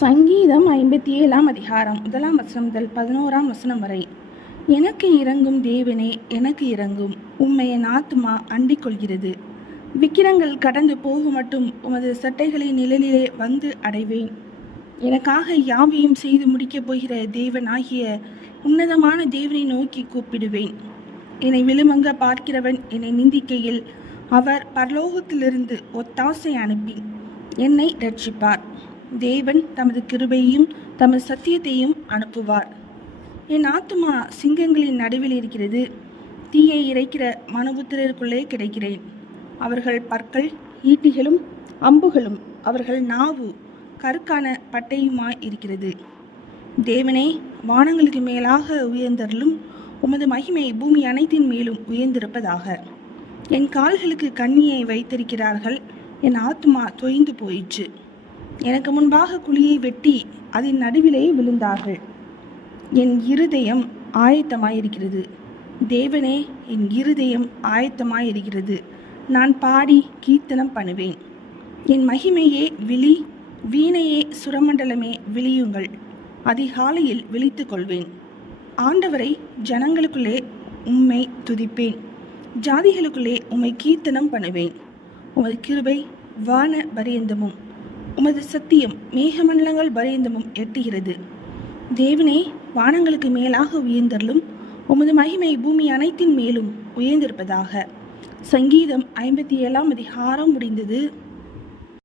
சங்கீதம் 57 அதிகாரம் 1 வசனம் முதல் 11 வசனம் வரை. எனக்கு இறங்கும் தேவனே, எனக்கு இறங்கும். உம்மை என் ஆத்துமா அண்டிக் கொள்கிறது. விக்கிரங்கள் கடந்து போகும் மட்டும் உமது சட்டைகளின் நிழலிலே வந்து அடைவேன். எனக்காக யாவையும் செய்து முடிக்கப் போகிற தேவனாகிய உன்னதமான தேவனை நோக்கி கூப்பிடுவேன். என்னை விழுமங்க பார்க்கிறவன் என்னை நிந்திக்கையில் அவர் பரலோகத்திலிருந்து ஒத்தாசை அனுப்பி என்னை ரட்சிப்பார். தேவன் தமது கிருபையையும் தமது சத்தியத்தையும் அனுப்புவார். என் ஆத்துமா சிங்கங்களின் நடுவில் இருக்கிறது. தீயை இறைக்கிற மனுபுத்திரருக்குள்ளே கிடைக்கிறேன். அவர்கள் பற்கள் ஈட்டிகளும் அம்புகளும், அவர்கள் நாவு கருக்கான பட்டையுமாய் இருக்கிறது. தேவனே, வானங்களுக்கு மேலாக உயர்ந்தருளும். உமது மகிமை பூமி அனைத்தின் மேலும் உயர்ந்திருப்பதாக. என் கால்களுக்கு கண்ணியை வைத்திருக்கிறார்கள். என் ஆத்துமா தொய்ந்து போயிற்று. எனக்கு முன்பாக குழியை வெட்டி அதன் நடுவிலே விழுந்தார்கள். என் இருதயம் ஆயத்தமாயிருக்கிறது. தேவனே, என் இருதயம் ஆயத்தமாயிருக்கிறது. நான் பாடி கீர்த்தனம் பண்ணுவேன். என் மகிமையே விழி, வீணையே சுரமண்டலமே விழியுங்கள். அதிகாலையில் விழித்து கொள்வேன். ஆண்டவரை ஜனங்களுக்குள்ளே உம்மை துதிப்பேன். ஜாதிகளுக்குள்ளே உம்மை கீர்த்தனம் பண்ணுவேன். உமது கிருபை வான பரியந்தமும் உமது சத்தியம் மேகமண்டலங்கள் பரியந்தமும் எட்டுகிறது. தேவனே, வானங்களுக்கு மேலாக உயர்ந்தருளும். உமது மகிமை பூமி அனைத்தின் மேலும் உயர்ந்திருப்பதாக. சங்கீதம் 57 அதிகாரம் முடிந்தது.